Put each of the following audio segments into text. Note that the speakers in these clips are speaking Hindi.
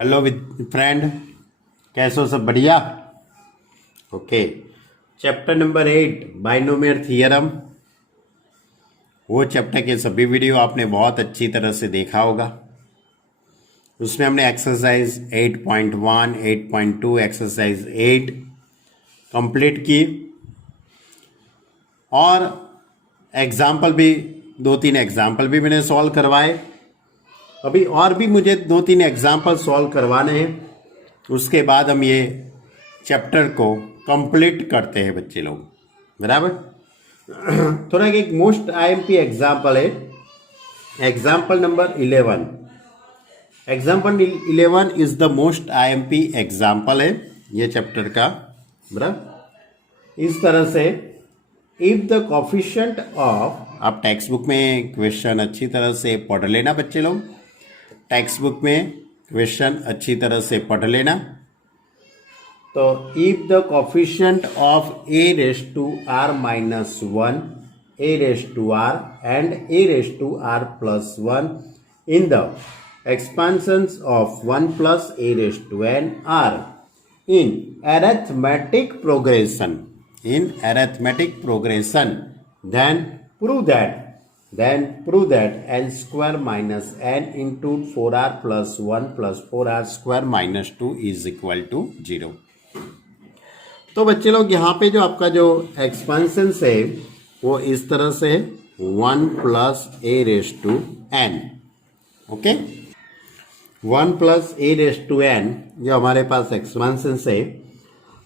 हेलो फ्रेंड, कैसे हो? सब बढ़िया? Okay. Chapter number 8 binomial theorem. वो चैप्टर के सभी वीडियो आपने बहुत अच्छी तरह से देखा होगा। उसमें हमने एक्सरसाइज 8.1, 8.2, एक्सरसाइज 8 कंप्लीट की और एग्जाम्पल भी 2-3 एग्जाम्पल भी मैंने सॉल्व करवाए। अभी और भी मुझे 2-3 एग्जाम्पल सॉल्व करवाने हैं। उसके बाद हम ये चैप्टर को कंप्लीट करते हैं बच्चे लोग, बराबर। थोड़ा एक मोस्ट आईएमपी एग्जाम्पल है, example number 11। Example 11 is the most IMP example है ये चैप्टर का, बराबर। इस तरह से इफ द कोफिशिएंट ऑफ, आप टेक्स्ट बुक में क्वेश्चन अच्छी तरह से पढ़ लेना बच्चे लोग, टेक्स्ट बुक में क्वेश्चन अच्छी तरह से पढ़ लेना। तो if the coefficient of a raise to r minus 1, a raise to r and a raise to r plus 1 in the expansions of 1 plus a raised to n r in arithmetic progression, then prove that n square minus n into 4r plus 1 plus 4r square minus 2 is equal to 0। तो बच्चे लोग यहाँ पे जो आपका जो एक्सपेंशन है वो इस तरह से 1 plus a raise to n, okay. 1 plus a raise to n जो हमारे पास एक्सपेंशन है।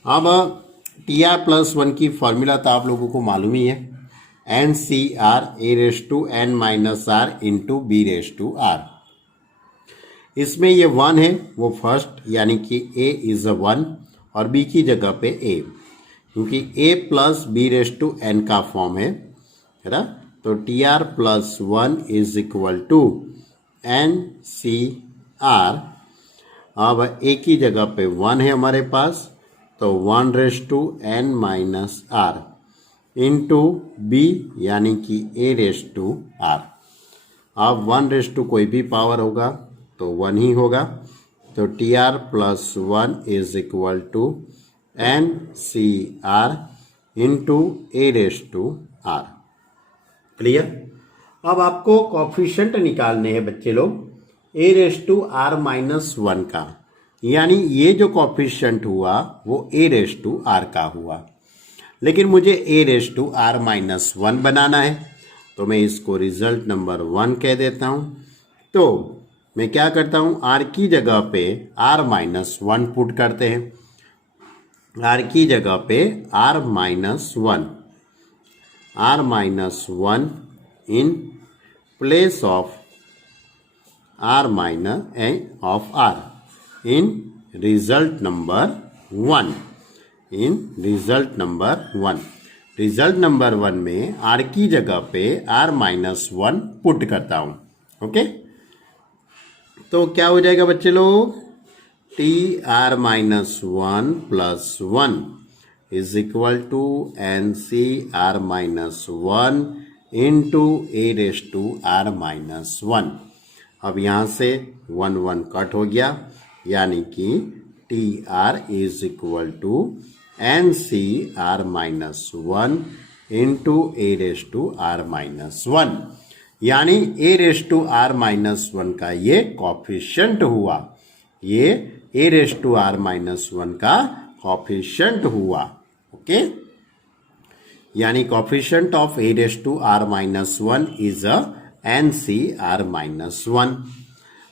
अब टी आर प्लस 1 की फॉर्मूला तो आप लोगों को मालूम ही है, n C r a raise to n minus r into b raise to r. इसमें ये 1 है वो फर्स्ट, यानी कि ए इज अ 1 और बी की जगह पे ए, क्योंकि a plus b raise to n का फॉर्म है ना। तो T R plus 1 is equal to n C R. अब ए की जगह पे 1 है हमारे पास, तो 1 raise to n minus r into b, यानी कि ए रेस टू आर। अब 1 रेस टू कोई भी पावर होगा तो 1 ही होगा। तो T R plus 1 is equal to n C r into a raise to r. Clear? अब आपको कोफिशिएंट निकालने हैं बच्चे लोग a raise to r minus 1 का, यानी ये जो कोफिशिएंट हुआ वो ए रेस टू आर का हुआ, लेकिन मुझे ए रेस टू आर माइनस 1 बनाना है। तो मैं इसको रिजल्ट नंबर 1 कह देता हूं। तो मैं क्या करता हूं, आर की जगह पे आर माइनस 1 पुट करते हैं। आर की जगह पे r minus 1 in place of r minus of r in result number 1। Result number 1 में आर की जगह पे आर माइनस 1 पुट करता हूं, ओके। तो क्या हो जाएगा बच्चे लोग, t r minus 1 plus 1 is equal to n C r minus 1 into a raise to r minus 1। अब यहाँ से 1 कट हो गया, यानी कि t r is equal to n C r minus 1 into a raise to r minus 1, यानी a raise to r minus 1 का ये कोफिशिएंट हुआ। ये a raise to r minus 1 का कोफिशिएंट हुआ, ओके। यानी coefficient of a raise to r minus 1 is a n C r minus 1।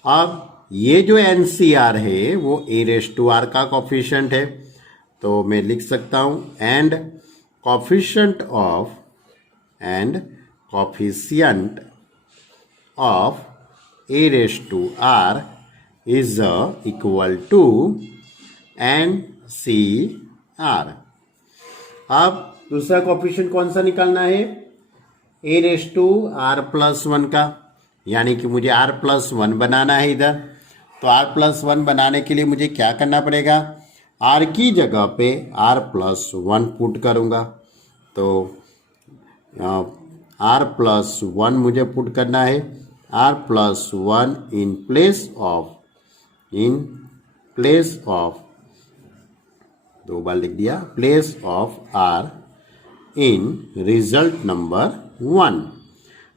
अब ये जो एन सी आर है वो ए रेस टू आर का कोफिशिएंट है, तो मैं लिख सकता हूं and coefficient of a raise to r is equal to n C R. अब दूसरा कोफिशिएंट कौन सा निकालना है, a raise to r plus 1 का, यानी कि मुझे आर प्लस 1 बनाना है इधर। तो आर प्लस 1 बनाने के लिए मुझे क्या करना पड़ेगा, आर की जगह पे आर प्लस 1 पुट करूंगा। तो आर प्लस 1 मुझे पुट करना है, r plus 1 in place of, दो बार लिख दिया, place of r in result number 1।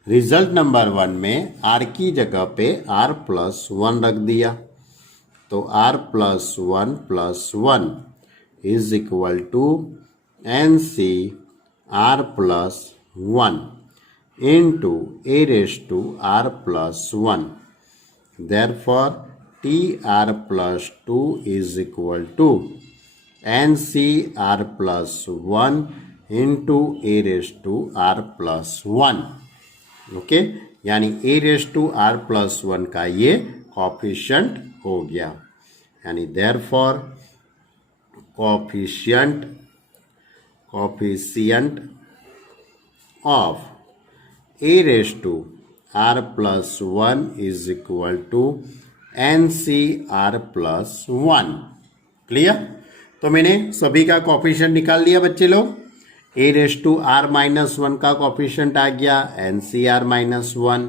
Result number 1 में आर की जगह पे आर प्लस 1 रख दिया, तो r plus 1 is equal to n C r plus 1 into a raised to r plus 1. Therefore, tr plus 2 is equal to ncr plus 1 into a raised to r plus 1. Okay, यानी a raised to r plus 1 का ये कोफिशिएंट हो गया, यानी therefore coefficient of a raised to r plus 1 is equal to ncr plus 1। Clear? तो मैंने सभी का कोफिशिएंट निकाल लिया बच्चे लोग। a raised to r minus 1 का कोफिशिएंट आ गया ncr minus 1,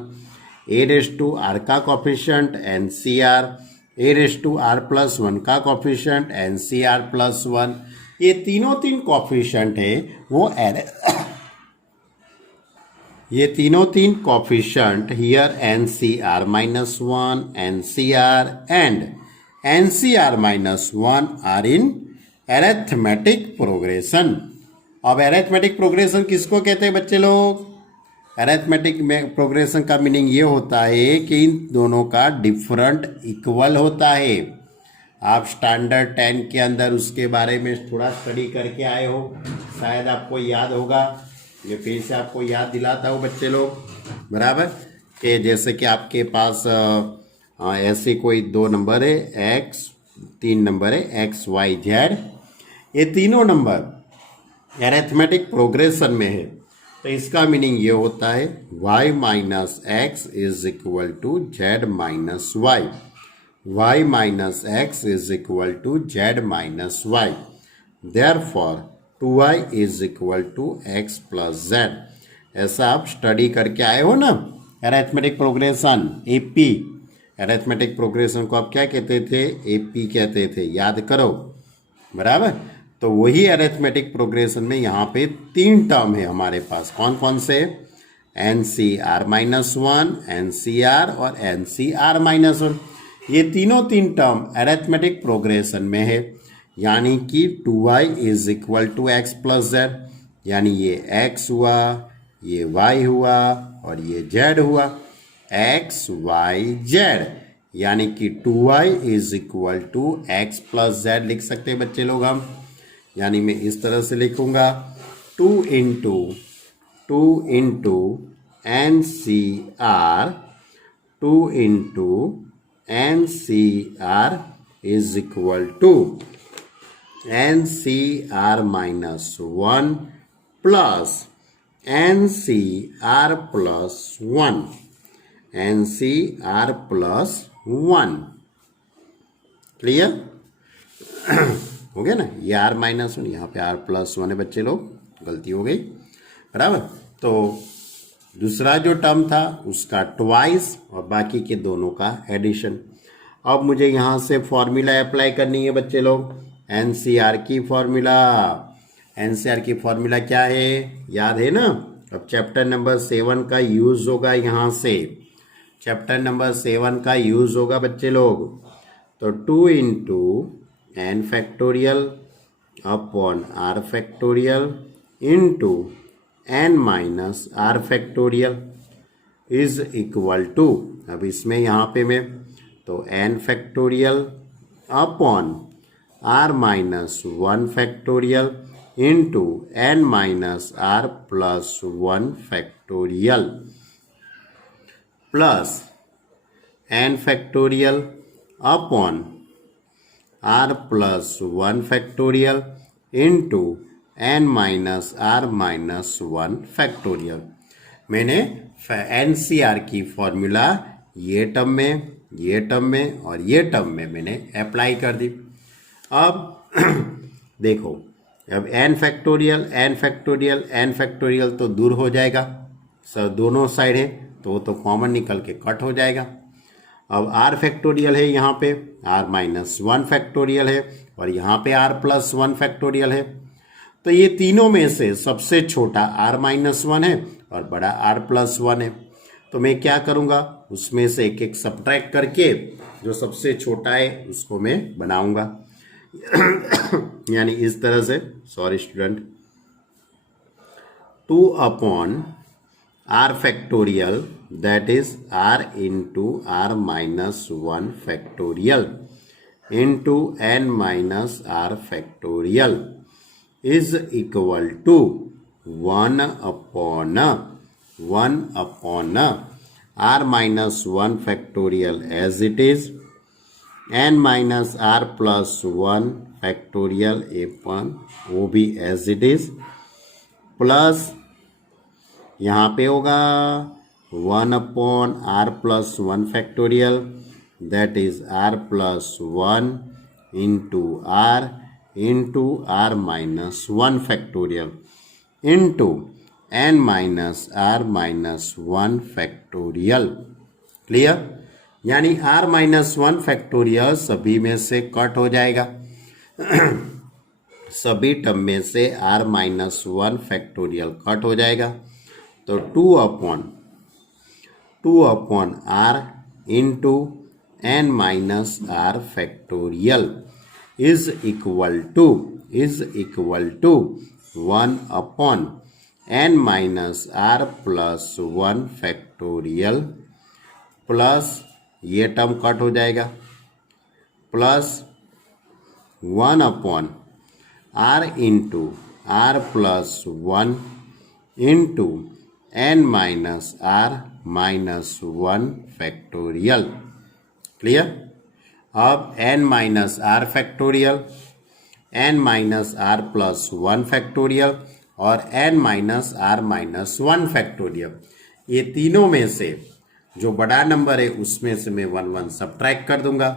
a raised to r का coefficient ncr, a raised to r plus 1 का कोफिशिएंट ncr plus 1। ये तीन कोफिशिएंट है वो ये तीन coefficient here NCR minus 1, NCR and NCR minus 1 r in arithmetic progression. अब अरिथमेटिक प्रोग्रेशन किसको कहते हैं बच्चे लोग? अरिथमेटिक प्रोग्रेशन का मीनिंग ये होता है कि इन दोनों का डिफरेंट इक्वल होता है। आप स्टैंडर्ड 10 के अंदर उसके बारे में थोड़ा स्टडी करके आए हो, शायद आपको याद होगा, ये फिर से आपको याद दिलाता हूँ बच्चे लोग, बराबर, कि जैसे कि आपके पास ऐसे कोई 2 नंबर है x, 3 नंबर है x, y, z, ये तीनों नंबर अरिथमेटिक प्रोग्रेशन में है, तो इसका मीनिंग ये होता है y minus x is equal to z minus y, y minus x is equal to z minus y, therefore 2y is equal to x plus z. ऐसा आप स्टडी करके आए हो ना, arithmetic progression AP. Arithmetic progression को आप क्या कहते थे? एपी कहते थे, याद करो, बराबर। तो वही अरिथमेटिक प्रोग्रेशन में यहाँ पे 3 टर्म है हमारे पास, कौन कौन से? NCR माइनस 1, NCR और NCR माइनस 1। ये तीन टर्म अरिथमेटिक प्रोग्रेशन में है, यानी कि 2y is equal to x plus z, यानी ये x हुआ, ये y हुआ और ये z हुआ, x y z, यानी कि 2y is equal to x plus z लिख सकते हैं बच्चे लोग हम। यानी मैं इस तरह से लिखूंगा 2 into NCR, 2 into NCR is equal to NCR minus 1 plus NCR plus 1, NCR plus 1। Clear? हो गया ना? ये R माइनस 1, यहाँ पे R प्लस 1 है बच्चे लोग, गलती हो गई, बराबर। तो दूसरा जो टर्म था उसका ट्वाइस और बाकी के दोनों का एडिशन। अब मुझे यहाँ से फॉर्मूला अप्लाई करनी है बच्चे लोग, NCR की फॉर्मूला। NCR की फॉर्मूला क्या है? याद है ना? अब चैप्टर नंबर 7 का यूज होगा, यहाँ से चैप्टर नंबर 7 का यूज होगा बच्चे लोग। तो 2 into n factorial upon r factorial into n minus r factorial is equal to, अब इसमें यहाँ पे मैं तो n factorial upon r minus 1 factorial into n minus r plus 1 factorial plus n factorial upon r plus 1 factorial into n minus r minus 1 factorial. मैंने NCR की फॉर्मूला ये टर्म में, ये टर्म में और ये टर्म में मैंने अप्लाई कर दी। अब देखो, अब n फैक्टोरियल तो दूर हो जाएगा, सर दोनों साइड है तो वो तो कॉमन निकल के कट हो जाएगा। अब आर फैक्टोरियल है यहाँ पे, आर माइनस वन फैक्टोरियल है, और यहाँ पे आर प्लस वन फैक्टोरियल है। तो ये तीनों में से सबसे छोटा आर माइनस वन है और बड़ा आर प्लस वन है। तो मैं क्या करूँगा, उसमें से एक एक सब्ट्रैक्ट करके जो सबसे छोटा है उसको मैं बनाऊंगा। यानी इस तरह से, sorry student, 2 upon r factorial that is r into r minus one factorial into n minus r factorial is equal to 1 upon r minus 1 factorial as it is, n minus r plus 1 factorial upon वो भी as it is, प्लस यहाँ पे होगा 1 upon r plus 1 factorial that is r plus 1 into r minus 1 factorial into n minus r minus 1 factorial। Clear? यानी r minus 1 factorial सभी में से कट हो जाएगा। सभी टर्म में से r minus 1 factorial कट हो जाएगा। तो 2 upon r into n minus r factorial is equal to 1 upon n minus r plus 1 factorial plus ये टर्म कट हो जाएगा, plus 1 upon r into r plus 1 into n minus r minus 1 factorial। Clear? अब n minus r factorial, n minus r plus one factorial और n minus r minus one factorial, ये तीनों में से जो बड़ा नंबर है उसमें से मैं 1 1 सब्ट्रैक्ट कर दूंगा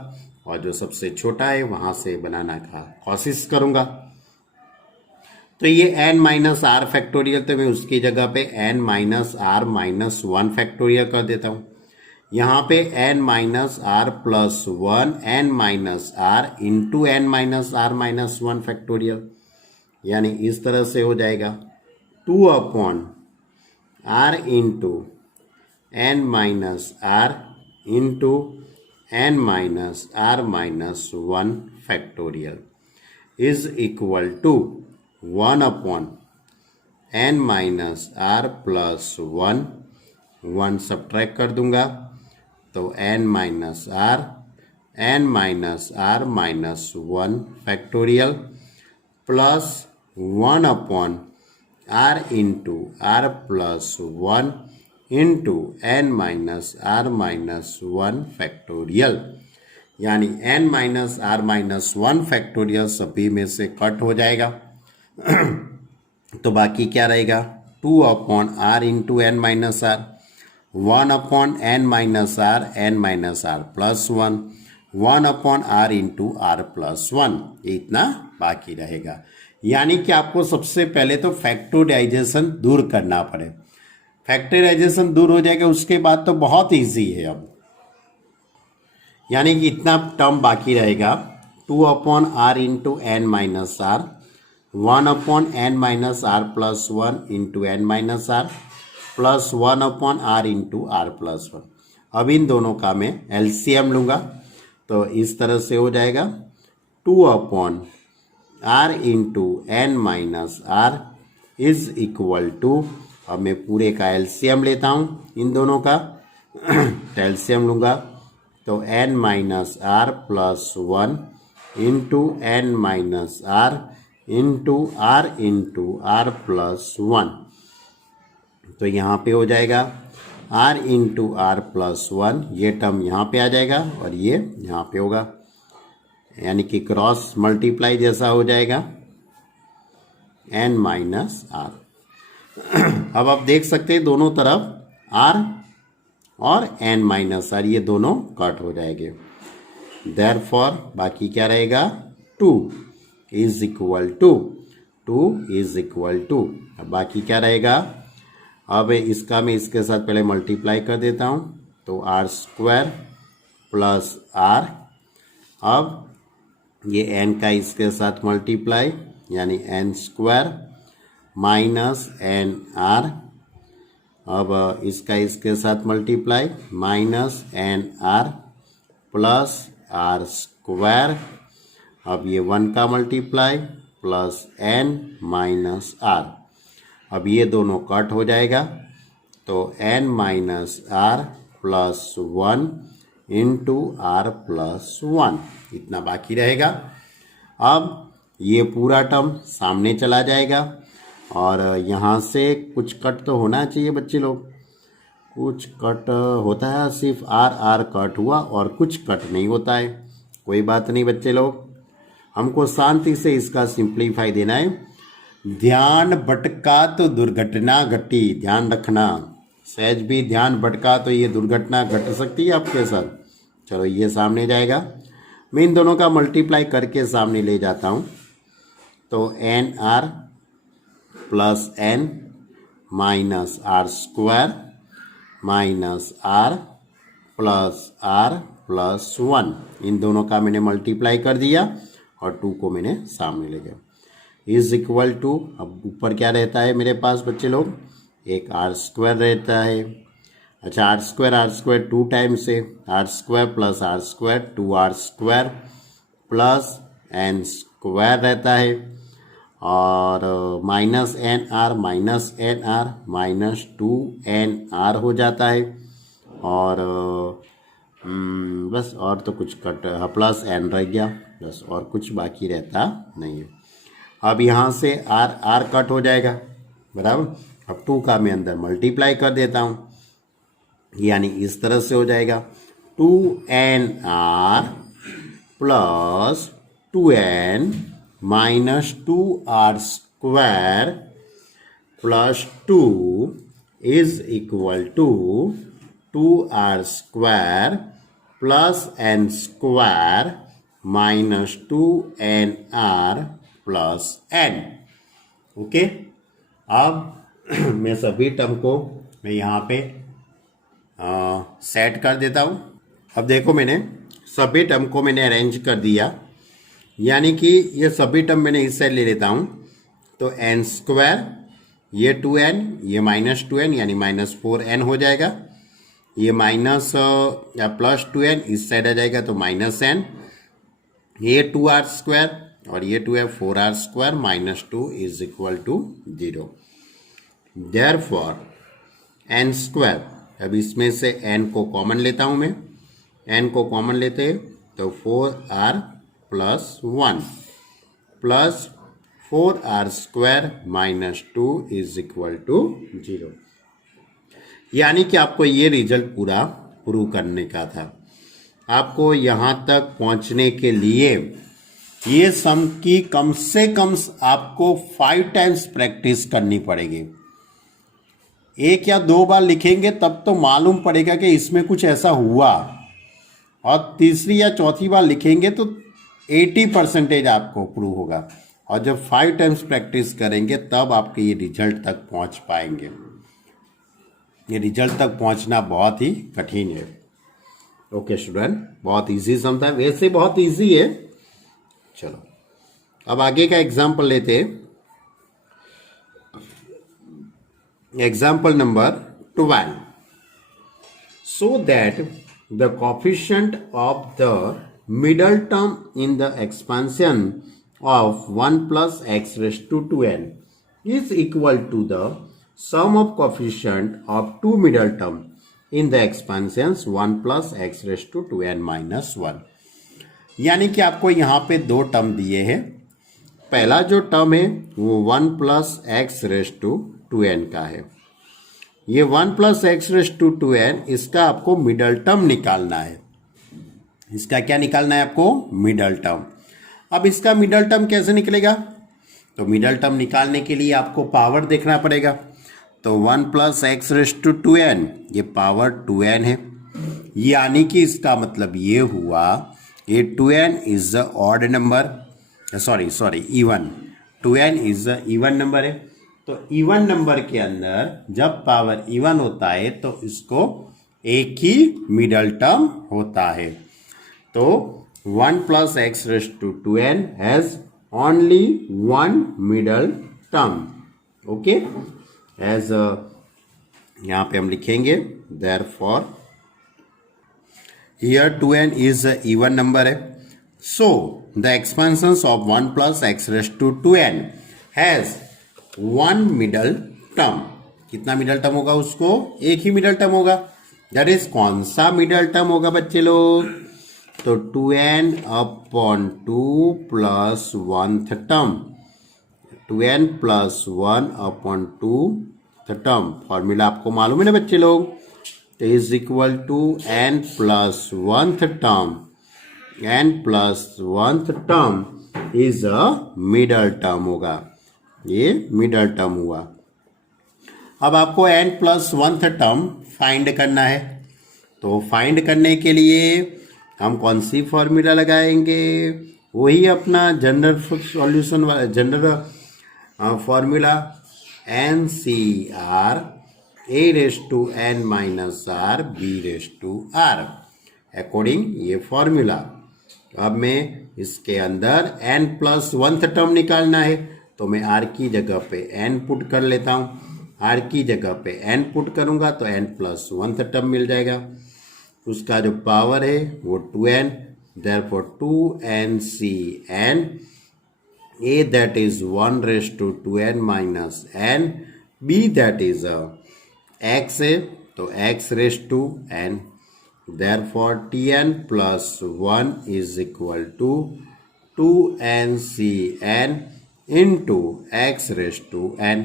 और जो सबसे छोटा है वहां से बनाना का कोशिश करूंगा। तो ये n माइनस आर फैक्टोरियल, तो मैं उसकी जगह पे n minus r minus one factorial कर देता हूं। यहाँ पे n minus r plus one n minus r into n minus r minus one factorial, यानी इस तरह से हो जाएगा 2 upon r into n minus r into n minus r minus one factorial is equal to 1 upon n minus r plus one, 1 subtract कर दूंगा तो n minus r minus one factorial plus 1 upon r into r plus one into n minus r minus one factorial, यानी n minus r minus one factorial सभी में से कट हो जाएगा। तो बाकी क्या रहेगा, 2 upon r into n minus r, 1 upon n minus r plus 1 upon r into r plus 1, इतना बाकी रहेगा। यानी कि आपको सबसे पहले तो फैक्टराइजेशन दूर करना पड़े। फैक्टराइजेशन दूर हो जाएगा उसके बाद तो बहुत इजी है। अब यानी कि इतना टर्म बाकी रहेगा, 2 upon r into n minus r, 1 upon n minus r plus 1 into n minus r plus 1 upon r into r plus 1। अब इन दोनों का मैं एलसीएम लूँगा तो इस तरह से हो जाएगा 2 upon r into n minus r is equal to, अब मैं पूरे का एलसीएम लेता हूँ इन दोनों का, एलसीएम लूँगा तो n minus r plus 1 into n minus r into r plus 1। तो यहाँ पे हो जाएगा r इंटू आर प्लस 1, ये टर्म यहाँ पे आ जाएगा और ये यहाँ पे होगा, यानी कि क्रॉस मल्टीप्लाई जैसा हो जाएगा n माइनस आर। अब आप देख सकते हैं दोनों तरफ r और n माइनस आर ये दोनों कट हो जाएंगे। देयरफॉर बाकी क्या रहेगा, 2 इज इक्वल टू, अब बाकी क्या रहेगा, अब इसका मैं इसके साथ पहले मल्टीप्लाई कर देता हूँ तो r स्क्वायर प्लस आर। अब ये n का इसके साथ मल्टीप्लाई यानी n square minus n r. अब इसका इसके साथ multiply minus n r plus r square. अब ये 1 का multiply plus n minus r. अब ये दोनों कट हो जाएगा तो n minus r plus 1 into r plus 1 इतना बाकी रहेगा। अब ये पूरा टर्म सामने चला जाएगा और यहाँ से कुछ कट तो होना चाहिए बच्चे लोग। कुछ कट होता है, सिर्फ आर आर कट हुआ और कुछ कट नहीं होता है। कोई बात नहीं बच्चे लोग, हमको शांति से इसका सिंप्लीफाई देना है। ध्यान भटका तो दुर्घटना घटी, ध्यान रखना। सहज भी ध्यान भटका तो ये दुर्घटना घट सकती है आपके साथ। चलो ये सामने जाएगा, मैं इन दोनों का मल्टीप्लाई करके सामने ले जाता हूँ। तो n r plus n minus r square minus r plus 1 इन दोनों का मैंने मल्टीप्लाई कर दिया और 2 को मैंने सामने ले गया इज इक्वल टू। अब ऊपर क्या रहता है मेरे पास बच्चे लोग, एक आर स्क्वायर रहता है। अच्छा आर स्क्वायर 2 टाइम्स है, r square 2r square plus n square रहता है और minus n are minus 2nr हो जाता है और बस और तो कुछ कट प्लस n रह गया, बस और कुछ बाकी रहता नहीं है। अब यहाँ से r कट हो जाएगा बराबर। अब 2 का मैं अंदर मल्टीप्लाई कर देता हूँ, यानी इस तरह से हो जाएगा 2nr plus 2n minus 2r square plus 2 is equal to 2r square plus n square minus 2nr plus n। Okay, अब मैं सभी टर्म को मैं यहाँ पे सेट कर देता हूँ। अब देखो मैंने सभी टर्म को मैंने अरेंज कर दिया, यानी कि ये सभी टर्म मैंने इस साइड ले लेता हूँ। तो n स्क्वायर ये 2n ये माइनस 2n यानी माइनस 4n हो जाएगा। ये माइनस या प्लस 2n इस साइड आ जाएगा तो माइनस n। ये 2r स्क्वायर और ये 2 है 4r square minus 2 is equal to 0। Therefore n square, अब इसमें से n को कॉमन लेता हूँ मैं, n को कॉमन लेते हैं तो 4r plus 1 plus 4r square minus 2 is equal to 0। यानी कि आपको ये रिजल्ट पूरा प्रूव करने का था। आपको यहाँ तक पहुँचने के लिए ये सम की कम से कम आपको 5 टाइम्स प्रैक्टिस करनी पड़ेगी। 1 या 2 बार लिखेंगे तब तो मालूम पड़ेगा कि इसमें कुछ ऐसा हुआ, और तीसरी या चौथी बार लिखेंगे तो 80% आपको प्रूव होगा। और जब 5 टाइम्स प्रैक्टिस करेंगे तब आपके ये रिजल्ट तक पहुंच पाएंगे। ये रिजल्ट तक पहुंचना बहुत ही कठिन है। ओके स्टूडेंट, बहुत इजी सम था, वैसे बहुत इजी है। चलो अब आगे का एग्जाम्पल लेते हैं। Example number 12। So that the coefficient of the middle term in the expansion of 1 plus x raised to 2n is equal to the sum of coefficient of two middle term in the expansions 1 plus x raised to 2n minus 1। यानी कि आपको यहाँ पे 2 टर्म दिए हैं। पहला जो टर्म है वो 1 plus x raised to 2n का है। ये 1 plus x raised to 2n इसका आपको मिडल टर्म निकालना है। इसका क्या निकालना है आपको? Middle term. अब इसका मिडल टर्म कैसे निकलेगा? तो मिडल टर्म निकालने के लिए आपको पावर देखना पड़ेगा। तो 1 plus x raised to 2n, ये पावर 2n है, यानी कि इसका मतलब ये हुआ ये 2n is the odd number, sorry even. 2n is the even number है। तो इवन नंबर के अंदर जब पावर इवन होता है तो इसको एक ही मिडल टर्म होता है। तो 1 plus x raise to 2n has only one middle term. Okay, as यहाँ पे हम लिखेंगे therefore here 2n is a even number है। So the expansions of 1 plus x raised to 2n has one middle term। कितना मिडल टर्म होगा उसको? एक ही मिडल टर्म होगा। दैट इज कौन सा मिडल टर्म होगा बच्चे लोग? तो 2n upon 2 plus 1th term, 2n plus 1 upon 2th term. Formula आपको मालूम है ना बच्चे लोग? तो is equal to n plus 1th term, n plus 1th term is a middle term होगा। ये मिडल टर्म हुआ। अब आपको n plus 1th term find करना है। तो फाइंड करने के लिए हम कौन सी फॉर्मूला लगाएंगे? वही अपना जनरल सॉल्यूशन वाला general formula n C r a raise to n minus r b raise to r according ये फॉर्मूला। अब मैं इसके अंदर n प्लस 1th टर्म निकालना है, तो मैं r की जगह पे n पुट कर लेता हूँ। r की जगह पे n पुट करूँगा तो n प्लस 1th टर्म मिल जाएगा। उसका जो पावर है वो 2n, therefore 2nCn a that is 1 raised to 2n minus n, b that is x है तो x raised to n, therefore tn plus 1 is equal to 2nCn into x raised to n,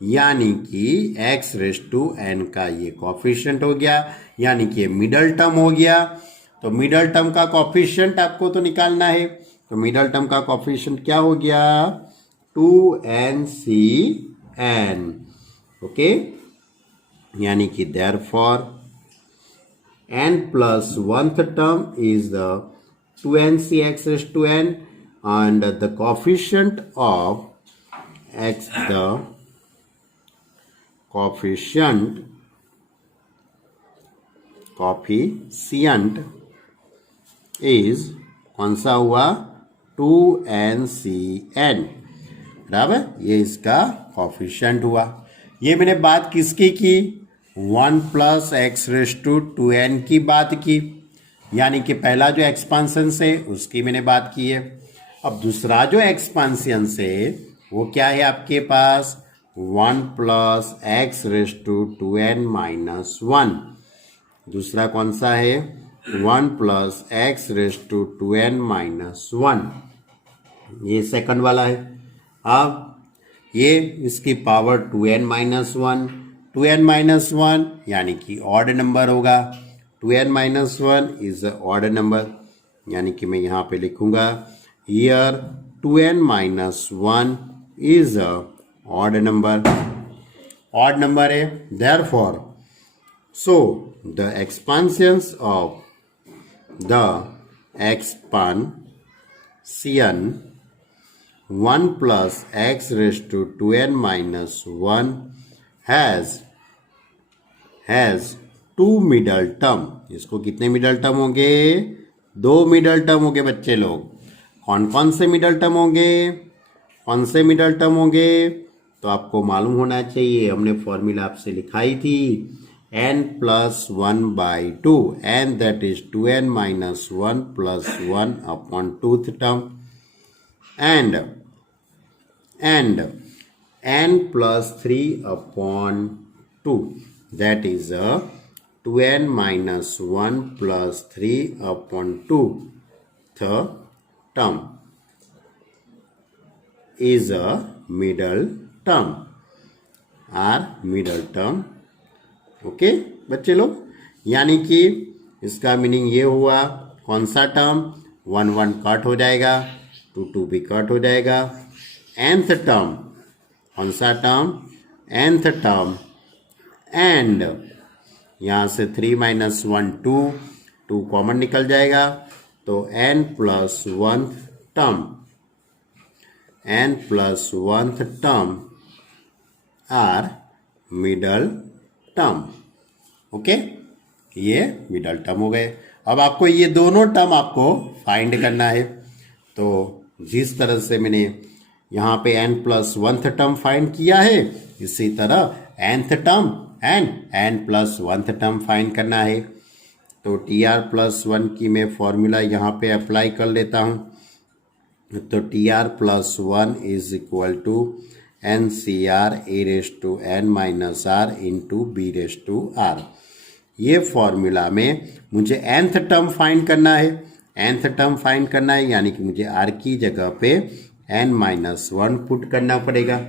यानी कि x रेस्ट टू n का ये कॉफिशिएंट हो गया, यानी कि ये मिडल टर्म हो गया। तो मिडल टर्म का कॉफिशिएंट आपको तो निकालना है। तो मिडल टर्म का कॉफिशिएंट क्या हो गया? 2nCn। ओके, यानी कि therefore n plus 1th term is the 2nC x raised to n and the coefficient of x, the coefficient is कौन सा हुआ? 2nCn, बराबर। ये इसका कॉफिशिएंट हुआ। ये मैंने बात किसकी की? 1 plus x raise to 2n की बात की, यानी कि पहला जो एक्सपांसन से उसकी मैंने बात की है। अब दूसरा जो एक्सपांसन से वो क्या है आपके पास? 1 plus x raise to 2n minus 1। दूसरा कौन सा है? 1 plus x raise to 2n minus 1। ये सेकंड वाला है। अब ये इसकी power 2n minus 1, 2n minus 1 यानी कि ऑड नंबर होगा। 2n minus 1 is a odd number, यानी कि मैं यहाँ पे लिखूंगा here 2n minus 1 is a odd number. Odd number है, therefore so the expansions of the expansion 1 plus x raised to 2n minus 1 has two middle term। इसको कितने मिडल टर्म होंगे? 2 मिडल टर्म होंगे बच्चे लोग। कौन कौन से मिडल टर्म होंगे? कौन से मिडल टर्म होंगे? तो आपको मालूम होना चाहिए, हमने फॉर्मूला आपसे लिखाई थी n plus 1 by 2, n that is 2n minus 1 plus 1 upon 2th term, and n plus 3 upon 2 that is 2n minus 1 plus 3 upon 2th term is a middle term, or middle term। Okay बच्चे लोग, यानी कि इसका मीनिंग ये हुआ, कौन सा टर्म? 1 1 कट हो जाएगा, 2 2 भी कट हो जाएगा। nth टर्म कौन सा टर्म? nth टर्म, एंड यहाँ से 3 माइनस 1 2 कॉमन निकल जाएगा, तो n plus 1th term, n plus 1th term are middle term। Okay, ये मिडल टर्म हो गए। अब आपको ये दोनों टर्म आपको फाइंड करना है। तो जिस तरह से मैंने यहाँ पे n+1th टर्म फाइंड किया है, इसी तरह nth term and n+1th term find करना है। तो TR+1 की मैं फॉर्मूला यहाँ पे अप्लाई कर लेता हूँ। तो TR+1 is equal to NCR a⁻n−r into b⁻r। ये फॉर्मूला में मुझे nth टर्म फाइंड करना है। nth टर्म फाइंड करना है यानी कि मुझे r की जगह पे n-1 पुट करना पड़ेगा।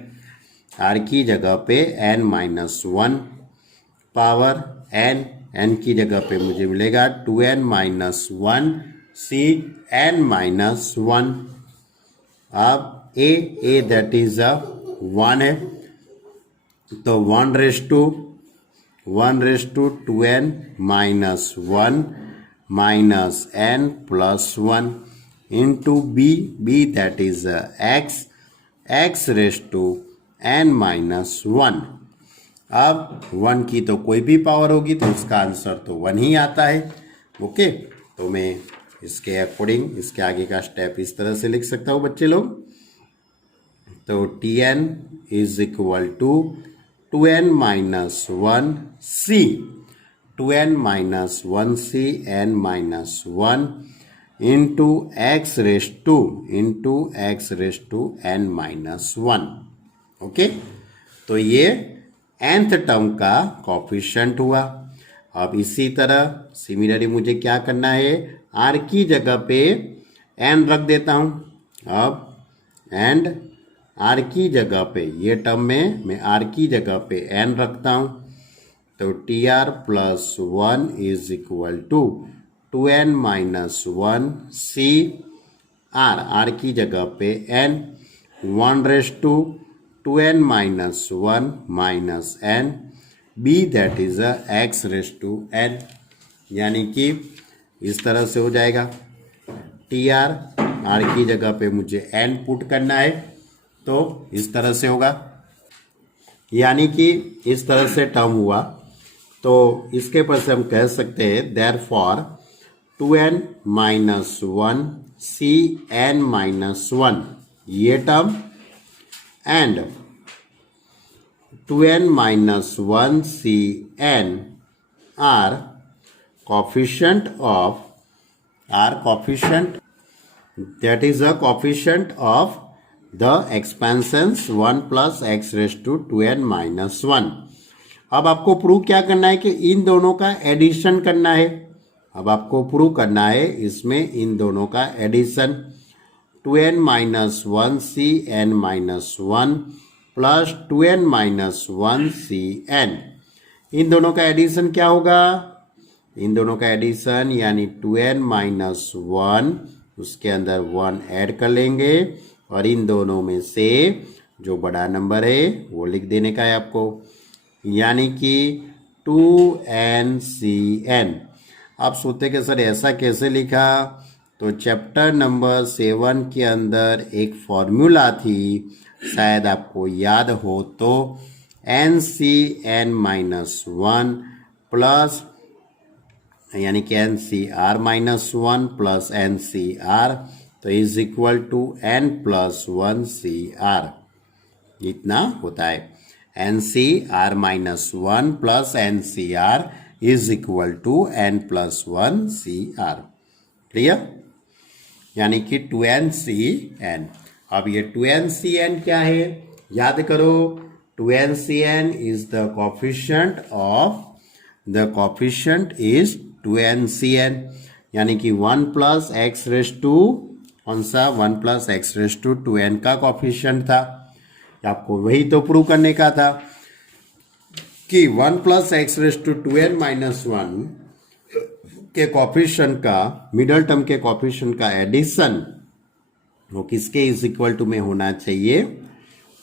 r की जगह पे n-1 पावर n की जगह पे मुझे मिलेगा 2n-1 Cn-1। अब a दैट इज 1 है, तो 1/2n-1 minus n+1 into b that is x⁻n-1। अब 1 की तो कोई भी पावर होगी तो उसका आंसर तो 1 ही आता है। ओके, तो मैं इसके अकॉर्डिंग इसके आगे का स्टेप इस तरह से लिख सकता हूँ बच्चे लोग। तो Tn is equal to 2n-1 C, 2n-1 C n-1 into x⁻n-1। Okay, तो ये nth टर्म का कोफिशिएंट हुआ। अब इसी तरह सिमिलरली मुझे क्या करना है, r की जगह पे n रख देता हूँ। अब एंड r की जगह पे ये टर्म में मैं r की जगह पे n रखता हूँ। तो TR+1 is equal to 2n-1 C r की जगह पे n 1/2n-1 minus n b that is x⁻n, यानी कि इस तरह से हो जाएगा। TR r की जगह पे मुझे n पुट करना है, तो इस तरह से होगा, यानी कि इस तरह से टर्म हुआ। तो इसके पर से हम कह सकते हैं देयरफॉर 2n-1 Cn-1 ये term and 2n-1 Cn are coefficient that is a coefficient of the expansions 1 plus x⁻²n-1। अब आपको प्रूव क्या करना है कि इन दोनों का एडिशन करना है। अब आपको प्रूव करना है इसमें इन दोनों का addition 2n-1 Cn-1 plus 2n-1 Cn। इन दोनों का एडिशन क्या होगा, इन दोनों का एडिशन यानी 2n-1 उसके अंदर 1 ऐड कर लेंगे और इन दोनों में से जो बड़ा नंबर है वो लिख देने का है आपको, यानी कि 2nCn। आप सोचते कि सर ऐसा कैसे लिखा, तो चैप्टर नंबर 7 के अंदर एक फॉर्मूला थी, शायद आपको याद हो तो NCn-1 प्लस यानी कि NCr-1 प्लस NCr तो is equal to n+1 Cr, इतना होता है। NCr-1 plus NCr is equal to n+1 Cr। Clear, यानी कि 2nCn। अब ये 2nCn क्या है, याद करो 2nCn is the coefficient is 2nCn, यानी कि 1 प्लस कौन सा 1 प्लस x⁻²n का कोफिशिएंट था। आपको वही तो प्रूव करने का था कि 1 प्लस x⁻²n-1 के कोफिशिएंट का मिडल टर्म के कोफिशिएंट का एडिशन वो किसके इज इक्वल टू में होना चाहिए,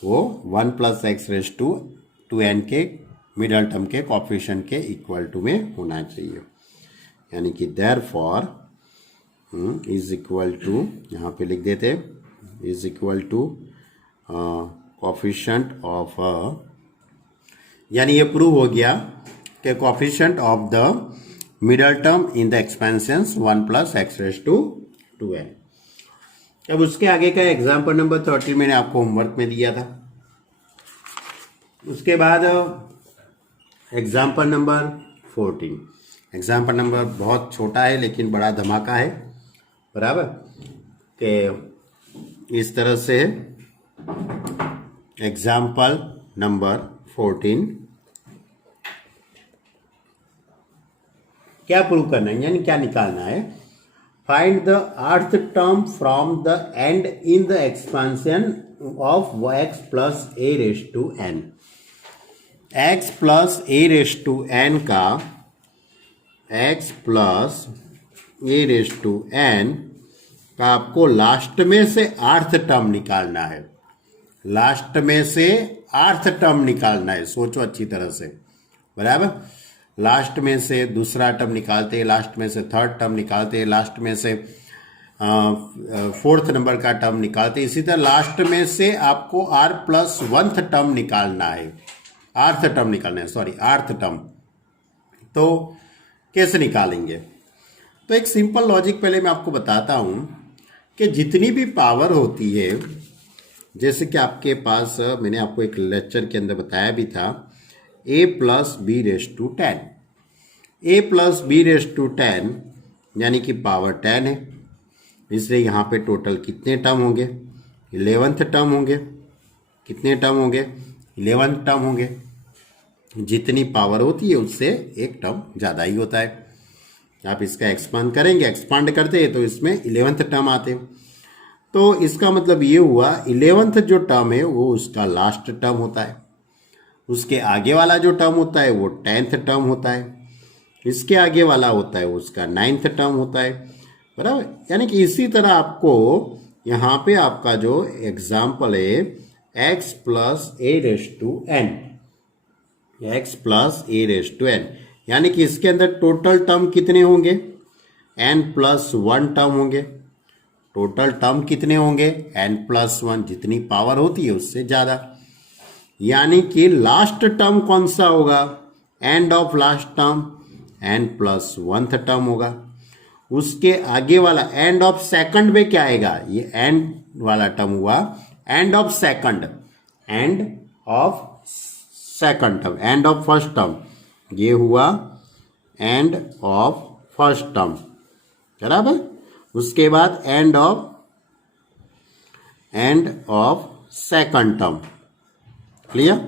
वो 1 प्लस x⁻²n के मिडल टर्म के कोफिशिएंट के इक्वल टू में होना चाहिए, यानी कि देयरफॉर इज इक्वल टू यहाँ पे लिख देते is equal to coefficient of, यानी ये प्रूव हो गया कि coefficient of the middle term in the expansions 1 plus x raise to 2n। अब उसके आगे का एग्जाम्पल नंबर 30 मैंने आपको होमवर्क में दिया था। उसके बाद एग्जाम्पल नंबर 14। एग्जाम्पल नंबर बहुत छोटा है लेकिन बड़ा धमाका है, बराबर, कि इस तरह से एग्जाम्पल नंबर 14 क्या प्रूव करना है, यानी क्या निकालना है। Find the rth term from the end in the expansion of x plus a raise to n। x plus a raise to n का x plus a raise to n का आपको लास्ट में से अर्थ टर्म निकालना है। लास्ट में से अर्थ टर्म निकालना है, सोचो अच्छी तरह से, बराबर। लास्ट में से दूसरा टर्म निकालते हैं, लास्ट में से थर्ड टर्म निकालते हैं, लास्ट में से फोर्थ नंबर का टर्म निकालते हैं। इसी तरह लास्ट में से आपको r प्लस 1th टर्म निकालना है, अर्थ टर्म निकालना है, सॉरी अर्थ टर्म। तो कैसे निकालेंगे? तो एक सिंपल लॉजिक पहले मैं आपको बताता हूं कि जितनी भी पावर होती है, जैसे कि आपके पास मैंने आपको एक लेक्चर के अंदर बताया भी था, a plus b raise to 10। a plus b raise to 10 यानी कि पावर 10 है, इसलिए यहाँ पे टोटल कितने टर्म होंगे? 11th टर्म होंगे। कितने टर्म होंगे? 11th टर्म होंगे। जितनी पावर होती है उससे एक टर्म ज़्यादा ही होता है। आप इसका एक्सपांड करेंगे, एक्सपांड करते हैं तो इसमें 11th टर्म आते हैं। तो इसका मतलब ये हुआ 11th जो टर्म है वो उसका लास्ट टर्म होता है। उसके आगे वाला जो टर्म होता है वो 10th टर्म होता है। इसके आगे वाला होता है उसका 9th टर्म होता है, बराबर। यानी कि इसी तरह आपको यहाँ पे आपका जो एग्जाम्पल है x plus a raise to n, x plus a raise to n, यानी कि इसके अंदर टोटल टर्म कितने होंगे? n प्लस 1 टर्म होंगे। टोटल टर्म कितने होंगे? n प्लस 1, जितनी पावर होती है उससे ज़्यादा। यानी कि लास्ट टर्म कौन सा होगा? End of last term n plus 1th term होगा। उसके आगे वाला एंड ऑफ सेकंड में क्या आएगा? ये एंड वाला टर्म हुआ end of second, end of second term, end of first term, ये हुआ एंड ऑफ फर्स्ट टर्म, बराबर। उसके बाद end of second term, clear?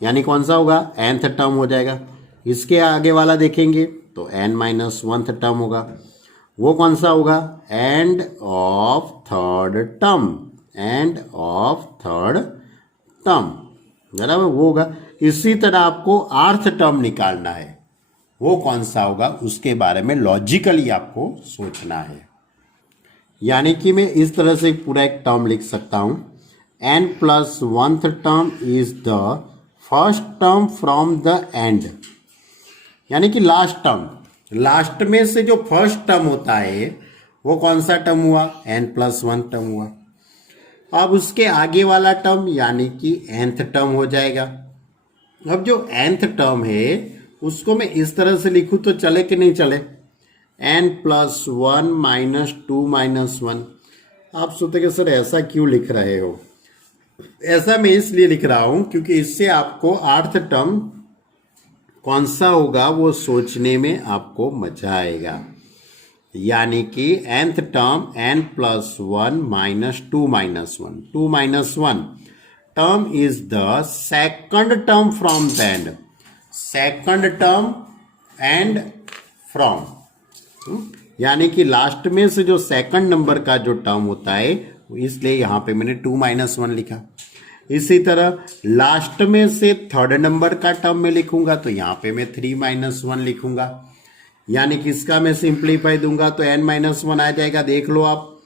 यानी कौन सा होगा? nth टर्म हो जाएगा। इसके आगे वाला देखेंगे तो n माइनस 1th टर्म होगा। वो कौन सा होगा? End of third term, end of third term, बराबर, वो होगा। इसी तरह आपको अर्थ टर्म निकालना है, वो कौन सा होगा उसके बारे में लॉजिकली आपको सोचना है। यानी कि मैं इस तरह से पूरा एक टर्म लिख सकता हूं, n plus 1th term is the first term from the and, यानी कि लास्ट टर्म, लास्ट में से जो फर्स्ट टर्म होता है वो कौन सा टर्म हुआ? n प्लस 1 टर्म हुआ। अब उसके आगे वाला टर्म यानी कि nth टर्म हो जाएगा। अब जो nth टर्म है उसको मैं इस तरह से लिखूं तो चले कि नहीं चले? n plus 1 minus 2 minus 1। आप सोचेंगे सर ऐसा क्यों लिख रहे हो? ऐसा मैं इसलिए लिख रहा हूं क्योंकि इससे आपको अर्थ टर्म कौन सा होगा वो सोचने में आपको मजा आएगा। यानी कि nth term n plus 1 minus 2 minus 1, 2 minus 1 term is the second term from the and, second term and from, यानी कि लास्ट में से जो सेकंड नंबर का जो टर्म होता है, इसलिए यहां पे मैंने 2 माइनस 1 लिखा। इसी तरह लास्ट में से थर्ड नंबर का टर्म में लिखूंगा तो यहां पे मैं 3 माइनस 1 लिखूंगा। यानी कि इसका मैं सिंप्लीफाई दूंगा तो n माइनस 1 आ जाएगा, देख लो आप,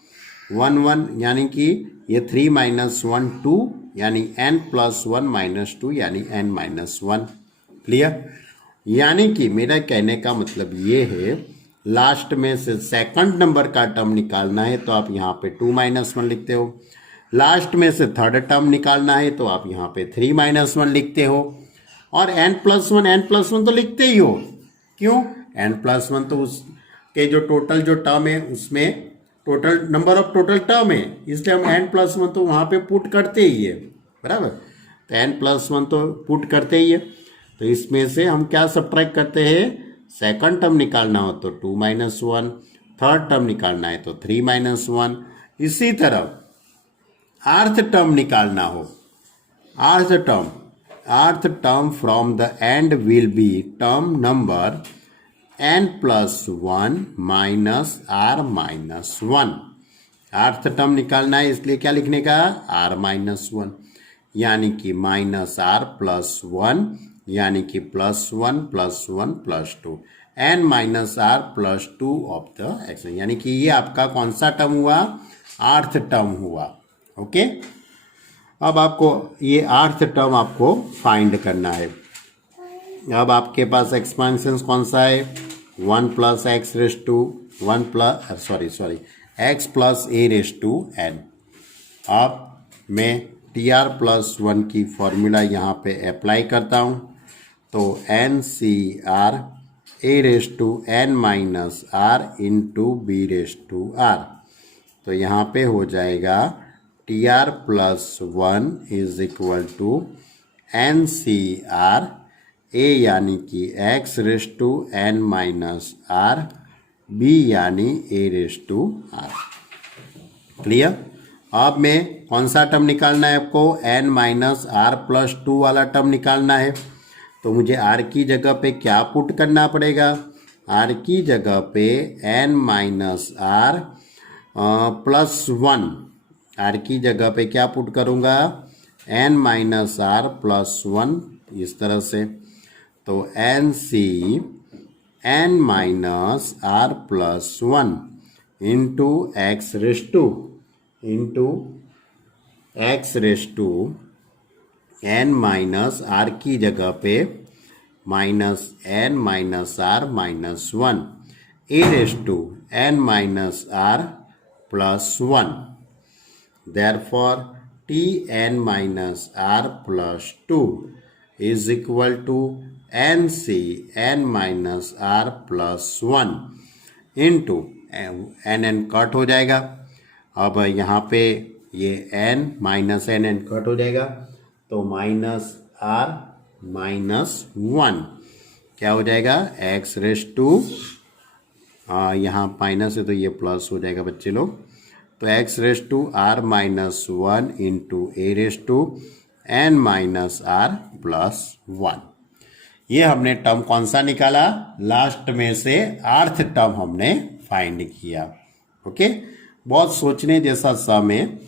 1 1, यानी कि ये 3 माइनस 1 2, यानी n प्लस 1 माइनस 2 यानी n माइनस 1, क्लियर? यानी कि मेरा कहने का मतलब ये है, लास्ट में से सेकंड नंबर का टर्म निकालना है तो आप यहाँ पे 2 माइनस 1 लिखते हो। लास्ट में से थर्ड टर्म निकालना है तो आप यहाँ पे 3 माइनस 1 लिखते हो। और n प्लस 1 तो लिखते ही हो, क्यों? n+1 तो उसके जो टोटल जो टर्म है उसमें total number of total term है, इसलिए हम n+1 तो वहाँ पे पुट करते ही है, बराबर। तो n+1 तो पुट करते ही है, तो इसमें से हम क्या सब्ट्रैक्ट करते हैं, सेकंड टर्म निकालना हो तो 2 - 1, थर्ड टर्म निकालना है तो 3 - 1। इसी तरह आर्थ टर्म निकालना हो, आर्थ term from the and will be term number n+1 - r-1। आर्थ टर्म निकालना है, इसलिए क्या लिखने का, r-1, यानी कि -r+1, यानी कि +1 + 1 + 2 n-r+2 ऑफ द x, यानी कि ये आपका कौन सा टर्म हुआ, आर्थ टर्म हुआ। ओके, अब आपको ये आर्थ टर्म आपको फाइंड करना है। अब आपके पास एक्सपेंशन कौन सा है, 1 + x raise to 1 plus x + a raise to n। अब मैं TR+1 की फॉर्मूला यहाँ पे अप्लाई करता हूँ, तो NCR a raise to n - r into b raise to r। तो यहाँ पे हो जाएगा TR+1 is equal to NCR a यानी कि x raise to n - r, b यानी a raise to r। Clear. अब में कौन सा टर्म निकालना है आपको, n - r+2 वाला टर्म निकालना है। तो मुझे r की जगह पे क्या पुट करना पड़ेगा, r की जगह पे n - r+1, r की जगह पे क्या पुट करूँगा, n - r+1 इस तरह से। तो NC n - r+1 into x raise to n - r की जगह पे -n - r-1 a raise to n - r+1। Therefore Tn - r+2 is equal to NC n - r+1 into n cut हो जाएगा। अब यहाँ पे ये n -n कट हो जाएगा, तो -r-1 क्या हो जाएगा, x रेज़ टू, यहाँ माइनस है तो ये प्लस हो जाएगा बच्चे लोग, तो x raise to r-1 into a raise to n - r+1। ये हमने टर्म कौन सा निकाला, लास्ट में से आर्थ टर्म हमने फाइंड किया। ओके, बहुत सोचने जैसा सम है,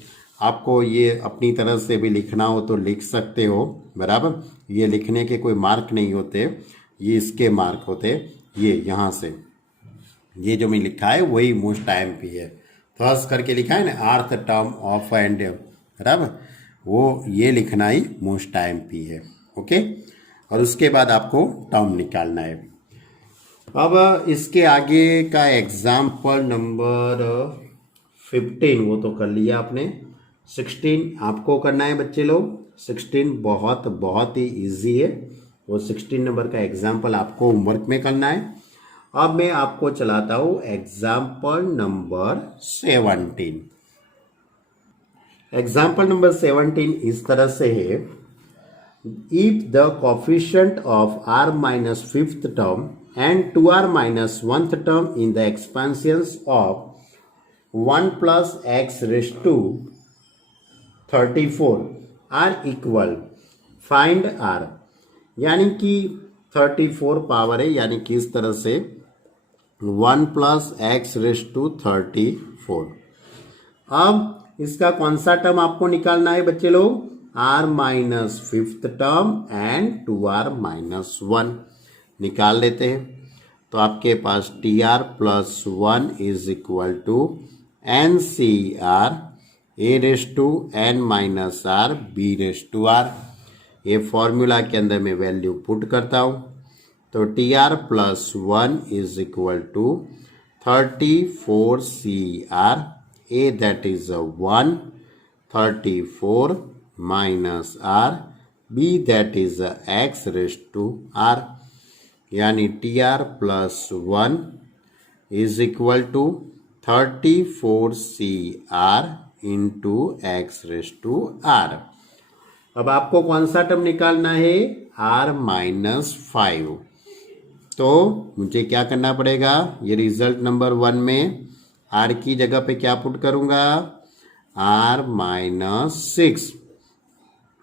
आपको ये अपनी तरह से भी लिखना हो तो लिख सकते हो, बराबर। ये लिखने के कोई मार्क नहीं होते, ये इसके मार्क होते, ये यहाँ से ये जो मैं लिखा है वही मोस्ट टाइम पे है, फर्स्ट करके लिखा है ना, आर्थ टर्म ऑफ एंड, बराबर, वो ये लिखना ही मोस्ट टाइम पे है। ओके, और उसके बाद आपको टर्म निकालना है। अब इसके आगे का एग्जाम्पल नंबर 15 वो तो कर लिया आपने, 16 आपको करना है बच्चे लोग। 16 बहुत ही इजी है, वो 16 नंबर का एग्जाम्पल आपको होमवर्क में करना है। अब मैं आपको चलाता हूँ एग्जाम्पल नंबर 17। एग्जाम्पल नंबर 17 इस तरह से है, if the coefficient of r minus 5th term and 2r minus 1th term in the expansions of 1 plus x raised to 34 are equal, find r। यानी कि 34 पावर है, यानी कि इस तरह से 1 plus x raised to 34। अब इसका कौन सा टर्म आपको निकालना है बच्चे लोग, r minus 5th term and 2r minus 1 निकाल लेते हैं। तो आपके पास TR+1 is equal to NCR a raise to n minus r b raise to r। ये फॉर्मूला के अंदर मैं वैल्यू पुट करता हूँ, तो TR+1 is equal to 34CR a that is 1, 34 minus r, b that is x raised to r। यानी TR plus 1 is equal to 34CR into x raise to r. अब आपको कौन सा टर्म निकालना है? R-5। तो मुझे क्या करना पड़ेगा? ये रिजल्ट नंबर 1 में R की जगह पे क्या पुट करूंगा? R-6।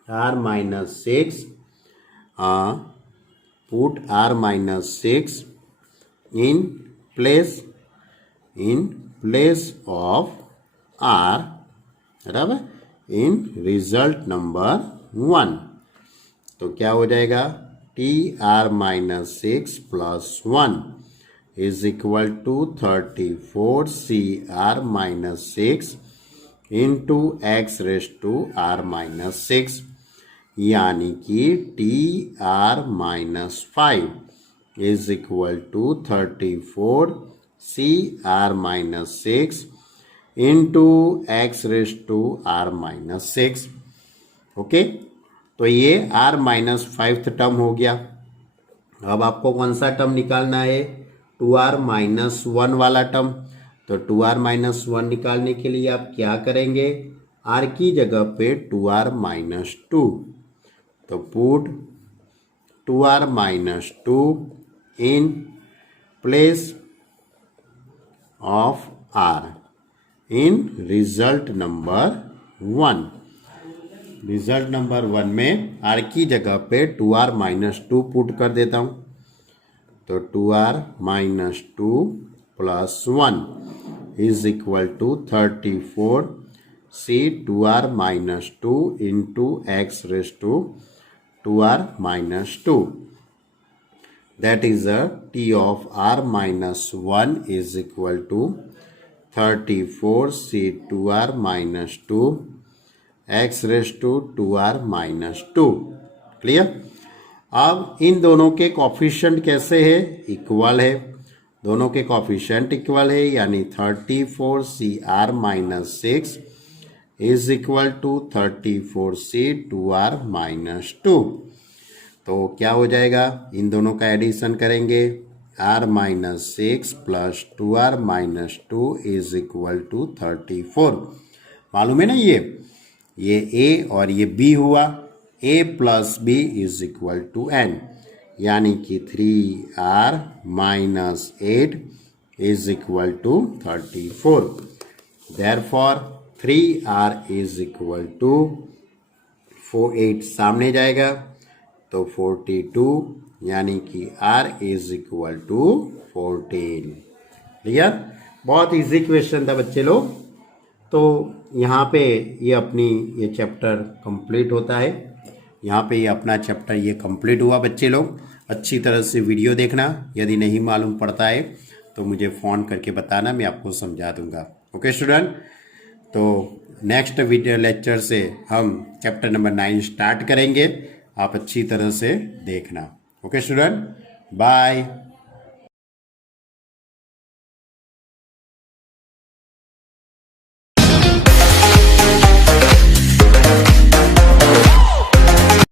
R-6 put R-6 in place of R, बराबर, इन रिजल्ट नंबर 1। तो क्या हो जाएगा? TR-6 plus 1 is equal to 34CR-6 into x raise to R-6, यानी कि TR-5 is equal to 34CR-6 into x raise to R-6। Okay, तो ये R-5 टर्म हो गया। अब आपको कौन सा टर्म निकालना है? 2R-1 वाला टर्म। तो 2R-1 निकालने के लिए आप क्या करेंगे? R की जगह पे 2R-2, तो put 2R-2 in place of R in result number 1। Result number 1 में R की जगह पे 2R-2 पुट कर देता हूं। तो 2R-2 plus 1 is equal to 34C2R-2 into x raise to 2R-2। That is T of R-1 is equal to 34C2R-2 x raise to 2R-2। Clear? अब इन दोनों के कोफिशिएंट कैसे है? इक्वल है। दोनों के कोफिशिएंट इक्वल है, यानी 34CR-6 is equal to 34C2R-2। तो क्या हो जाएगा? इन दोनों का एडिशन करेंगे, R-6 plus 2R-2 is equal to 34। मालूम है ना, ये A और ये B हुआ। A plus B is equal to N, यानी कि 3R-8 is equal to 34। Therefore 3R is equal to 8 सामने जाएगा तो 42, यानी कि R is equal to 14। Clear? बहुत इजी क्वेश्चन था बच्चे लोग। तो यहाँ पे ये चैप्टर कंप्लीट होता है। यहाँ पे ये अपना चैप्टर ये कंप्लीट हुआ बच्चे लोग। अच्छी तरह से वीडियो देखना। यदि नहीं मालूम पड़ता है तो मुझे फ़ोन करके बताना, मैं आपको समझा दूंगा। ओके स्टूडेंट, तो नेक्स्ट वीडियो लेक्चर से हम चैप्टर नंबर 9 स्टार्ट करेंगे। आप अच्छी तरह से देखना। Okay student, bye.